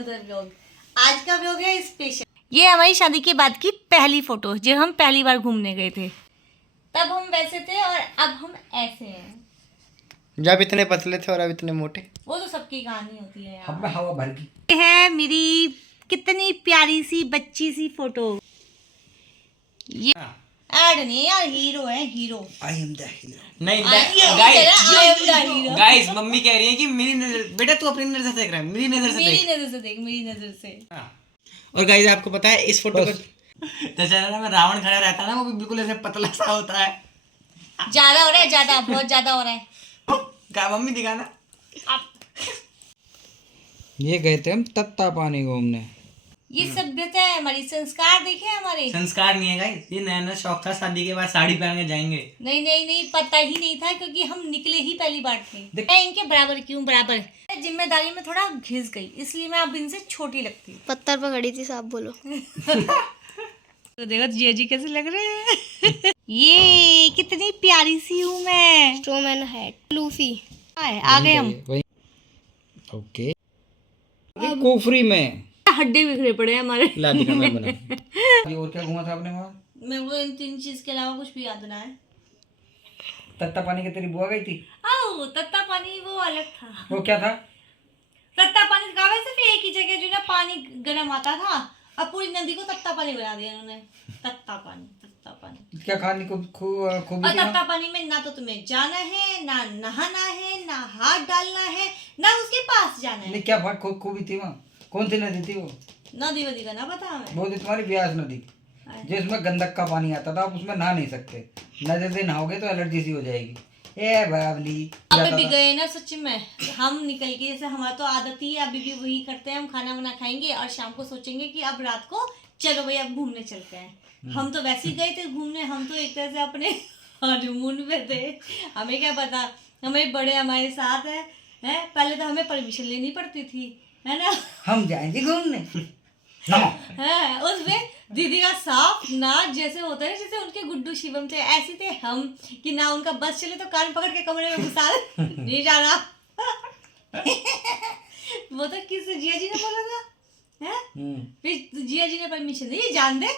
Another vlog. आज का vlog है स्पेशल। ये हमारी शादी के बाद की पहली फोटो, जब हम पहली बार घूमने गए थे। तब हम वैसे थे और अब हम ऐसे हैं। जब इतने पतले थे और अब इतने मोटे। वो तो सबकी कहानी होती है यार। हम में हवा भर की। ये है मेरी कितनी प्यारी सी बच्ची सी फोटो। ये ऐड नहीं यार, हीरो है hero. I am the hero. नहीं गाइस गाइस मम्मी कह रही है कि मेरी नजर, बेटा तू अपनी नजर से देख रहा है, मेरी नजर से मेरी देख। नजर से देख, मेरी नजर से। और गाइस आपको पता है इस फोटो को जैसे ना मैं रावण खड़ा रहता है ना, वो भी बिल्कुल ऐसे पतला सा होता है। ज्यादा हो रहा है, ज्यादा बहुत ज्यादा हो रहा है। क्या मम्मी दिखाना। ये गए थे हम तत्ता पानी घूमने। ये सभ्यता है हमारी, संस्कार देखे हमारे। संस्कार नहीं है गाइस, ये नया नया शौक था, शादी के बाद साड़ी पहन के जाएंगे। नहीं नहीं नहीं, पता ही नहीं था क्योंकि हम निकले ही पहली बार थे। मैं इनके बराबर क्यों बराबर, जिम्मेदारी में थोड़ा घिस गई, इसलिए मैं अब इनसे छोटी लगती हूँ। पत्थर पर खड़ी थी साहब, बोलो। तो देखो जिया जी कैसे लग रहे हैं। ये कितनी प्यारी सी हूँ मैं। Strowman hat Luffy. आ गए हम। ओके कोफरी में हड्डी बिखरे पड़े हैं हमारे। ला दिखा मैं बना। ये और क्या घुमा था आपने वहाँ? मेरे को इन तीन चीज के अलावा कुछ भी याद ना है। तत्ता पानी के तेरी बुआ गई थी। आओ तत्ता पानी वो अलग था। वो क्या था? तत्ता पानी का वैसे भी एक ही जगह जो ना पानी गर्म आता था, अब पूरी नदी को तत्ता पानी बना दिया इन्होंने। तत्ता पानी, तत्ता पानी। क्या खाने को खूबी और थी तत्ता वहाँ? पानी में ना तो तुम्हें जाना है, ना नहाना है, ना हाथ डालना है, ना उसके पास जाना है। नहीं क्या खूबी थी वहाँ? कौन सी नदी थी वो? नदी वदी का ना पता हमें। वो थी तुम्हारी ब्यास नदी, जिसमें गंदक का पानी आता था। आप उसमें नहा नहीं सकते, नजर से नहाओगे तो एलर्जी सी हो जाएगी। ए बावली अभी भी गए ना सच में, हम निकल के, जैसे हमारा तो आदत ही है, अभी भी वही करते हैं। हम खाना वाना खाएंगे और शाम को सोचेंगे कि अब रात को चलो भाई अब घूमने चलते हैं। हम तो वैसे ही गए थे घूमने, हम तो एक तरह से अपने हनीमून पे थे। हमें क्या पता, हमें बड़े हमारे साथ हैं। पहले तो हमें परमिशन लेनी पड़ती थी, है ना। हम जाएंगे घूमने। है उसमें दीदी का साफ नाच जैसे होता है, जैसे उनके गुड्डू शिवम थे, ऐसे थे हम कि ना उनका बस चले तो कान पकड़ के कमरे में घुसा दे, नहीं जाना। वो तो किस जिया जी ने बोला था, है फिर जिया जी ने परमिशन दी, ये जान दे।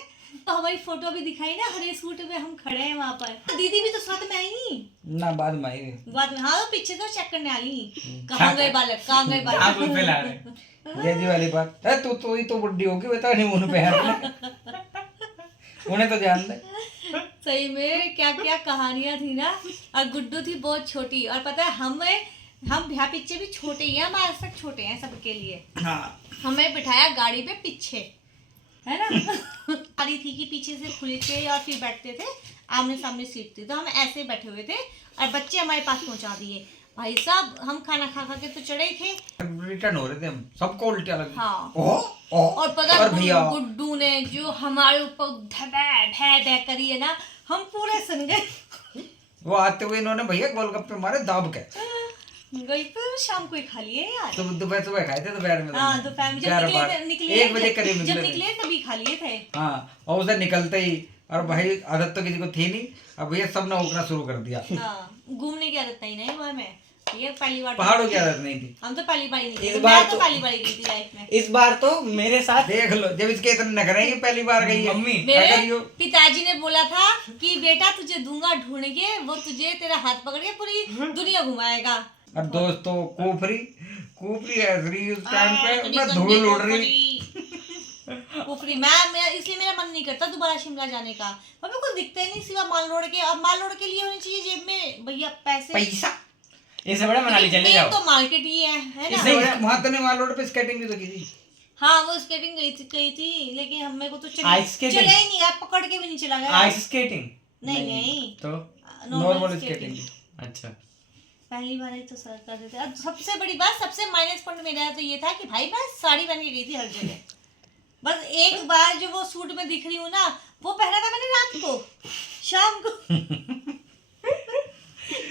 तो हमारी फोटो भी दिखाई ना, हरे सूट में हम खड़े हैं वहां पर। दीदी भी तो साथ में आई ना, बाद में आई। बाद में हाँ, तो पीछे तो चेक करने आई। कहाँ गए बालक, कहाँ गए आप उन पे ला रहे बालक। हैं। जय जी वाली बात है। तू ही तो बुढ़ी होगी, बता नहीं उन्हें पहन। उन्हें तो जान दे। सही में क्या क्या कहानियां थी ना। और गुड्डू थी बहुत छोटी, और पता है हम यहाँ पीछे भी छोटे ही हैं, हमारे तक छोटे हैं सबके लिए। हाँ। हमें बिठाया गाड़ी पे पीछे, है ना। गाड़ी थी कि पीछे से खुले थे और फिर बैठते थे, आमने सामने सीट थी, तो हम ऐसे बैठे हुए थे और बच्चे हमारे पास पहुंचा दिए। भाई साहब हम खाना खा खा के तो चढ़े ही थे। रिटर्न हो रहे थे हम, सबको उल्टिया लगी। हाँ। ओह और पता भैया गुड्डू ने जो हमारे ऊपर भै करी है ना, हम पूरे सुन गए। वो आते हुए इन्होंने भैया गोलगप्पे मारे दाब के। गई फिर शाम को ही खा लिए यार। तो दोपहर सुबह खाए थे, दोपहर में। हाँ दोपहर में जब 11 निकले 1 बजे करीब जब निकले निकले तभी खा लिए थे। हाँ, और उसे निकलते ही, और भाई आदत तो किसी को थी नहीं, अब भैया सबने उगना शुरू कर दिया। हाँ, घूमने की आदत नहीं है वहाँ में, ये पहली बार। पहाड़ों की आदत नहीं थी। हम तो पहली बार ही निकले, इस बार मैं तो तो- पहली बार ही गई थी लाइफ में। इस बार तो मेरे साथ देख लो, जब इसके इतने नखरे हैं, पहली बार गई है मम्मी। मेरे अगर यो पिताजी ने बोला था कि बेटा तुझे दूंगा ढूंढ के, वो तुझे तेरा हाथ पकड़ के पूरी दुनिया घुमाएगा। और दोस्तों कुफरी हंस रही उस टाइम पे, मैं धूल उड़ रही। कुफरी मैं इसलिए मेरा मन नहीं करता दोबारा शिमला जाने का। हमें कुछ दिखता ही नहीं सिवा माल रोड के। अब माल रोड के लिए होनी चाहिए जेब में भैया पैसे। पैसा इससे बड़ा मनाली चले मेन जाओ। तो मार्केट ही है ना। नहीं, वहाँ तो नहीं, माल रोड पे स्केटिंग भी तो की थी। हाँ वो स्केटिंग गई थी लेकिन हमें को तो आइस चला स्केटिंग? ही नहीं, आप पकड़ के भी नहीं चला गया। आइस स्केटिंग नहीं तो नॉर्मल स्केटिंग। अच्छा, पहली बार ही तो सर कर रहे थे। अब सबसे बड़ी बात, सबसे माइनस पॉइंट मेरा तो ये था कि भाई मैं साड़ी पहन के गई थी हर जगह। बस एक बार जो वो सूट में दिख रही हूँ ना, वो पहना था मैंने रात को, शाम को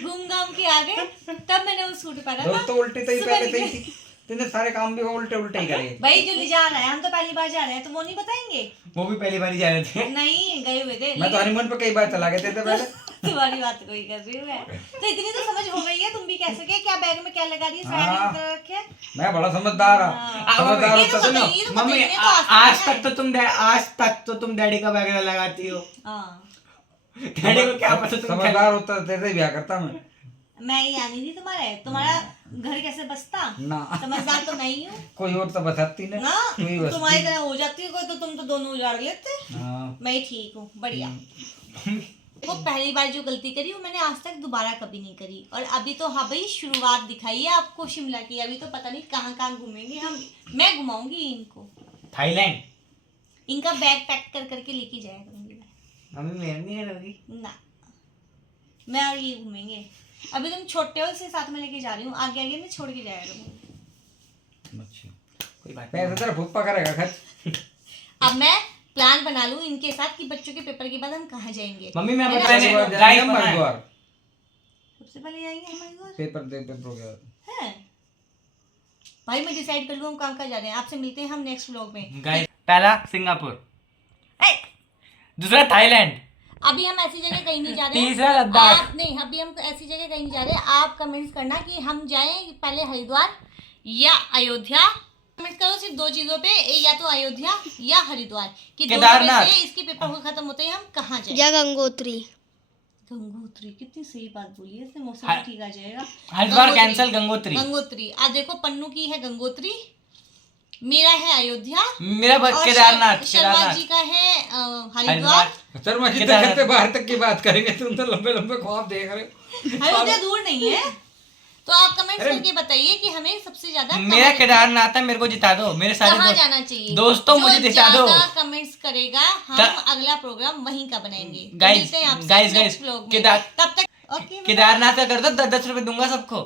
घूम घाम के आ गए, तब मैंने वो सूट पहना था। दोस्तों उल्टी तो ही सुबह पहले से ही निकले। थी, तूने सारे काम भी उल्टे उल्टे ही करे। भाई जो ले जा रहा है, हम तो पहली बार जा रहे हैं तो वो नहीं बताएंगे। वो भी पहली बार ही जा रहे थे। नहीं गए हुए थे, मैं तो हनीमून पे कई बार चला गए थे पहले। तुम्हारी बात कोई कर रही हूँ मैं तो। इतनी तो समझ हो गई है, तुम भी कह सके क्या बैग में क्या लगा रही है, हाँ। साड़ी उधर रखे। मैं बड़ा समझदार हूँ। हाँ। समझदार ये तो होता तो पता ना। ही- ये तो मम्मी बताइए तो आज है। तक तो तुम डैडी का बैग लगाती हो। हाँ। डैडी को क्या पता तुम समझदार होता तो तेरे से ब्याह करता मैं। मैं ही आनी थी तुम्हारा घर कैसे बसता। ना समझदार तो मैं ही हूँ कोई और तो बसाती ना, ना। तू ही बसती। तुम्हारी तरह हो जाती है कोई तो तुम तो दोनों उजाड़ लेते। हाँ। मैं ही ठीक हूँ, बढ़िया। वो पहली बार जो गलती करी वो मैंने आज तक दोबारा कभी नहीं करी। और अभी तो हाँ भाई शुरुआत दिखाई है आपको शिमला की, अभी तो पता नहीं कहाँ कहाँ घूमेंगे हम। मैं घुमाऊंगी इनको, थाईलैंड। इनका बैग पैक कर करके लेके जाया करूंगी मैं। मम्मी मेरे नहीं करोगी? ना, मैं और ये घूमेंगे। अभी तुम छोटे हो इसलिए साथ में लेके जा रही हूँ, आगे आगे मैं छोड़ के जाया करूंगी। अच्छा कोई बात पैसे तेरा फुप्पा करेगा खर्च। अब मैं प्लान बना लूं इनके साथ कि बच्चों के पेपर के बाद हम कहाँ जाएंगे। मम्मी मैं है ना? बताने हरिद्वार गाइस जाएंगे हम, हरिद्वार सबसे पहले जाएंगे हमारे घर पेपर दे, पेपर हो गया। है। भाई मैं डिसाइड कर लूँ हम कहाँ कहाँ जा रहे हैं। आपसे मिलते हैं हम नेक्स्ट व्लॉग में। गाइस पहला सिंगापुर, दूसरा थाईलैंड, अभी हम ऐसी जगह कहीं नहीं जा रहे हैं। तीसरा लद्दाख। आप नहीं, अभी हम ऐसी जगह कहीं नहीं जा रहे हैं। आप कमेंट्स करना कि हम जाएं पहले हरिद्वार या अयोध्या। कमेंट करो सिर्फ दो चीजों पे, या तो अयोध्या या हरिद्वार कि दोनों में केदारनाथ। से इसके पेपर खत्म होते ही हम कहाँ जाएं। या गंगोत्री। गंगोत्री, कितनी सही बात बोली है, इससे मौसम हाँ। भी ठीक आ जाएगा। हरिद्वार गंगोत्री। कैंसिल, गंगोत्री। गंगोत्री आज देखो, पन्नू की है गंगोत्री, मेरा है अयोध्या, मेरा और केदारनाथ। शर्मा केदारनाथ जी का है हरिद्वार। सर मैं कितने केदारनाथ। कितने बाहर तक की बात करेंगे, तुम तो लंबे लंबे ख्वाब देख रहे हो। अयोध्या दूर नहीं है। तो आप कमेंट्स अरे। करके बताइए कि हमें सबसे ज्यादा मेरा कहाँ केदारनाथ है, मेरे को जिता दो। मेरे सारे कहाँ दोस्त जाना चाहिए। दोस्तों जो मुझे जिता दो। ज्यादा कमेंट्स करेगा हम ता- अगला प्रोग्राम वहीं का बनाएंगे। तो गाइस, मिलते हैं आपसे गाइस, नेक्स्ट गाइस, व्लॉग में। केदार- तब तक ओके। केदारनाथ का कर दो, 10-10 रुपए दूंगा सबको।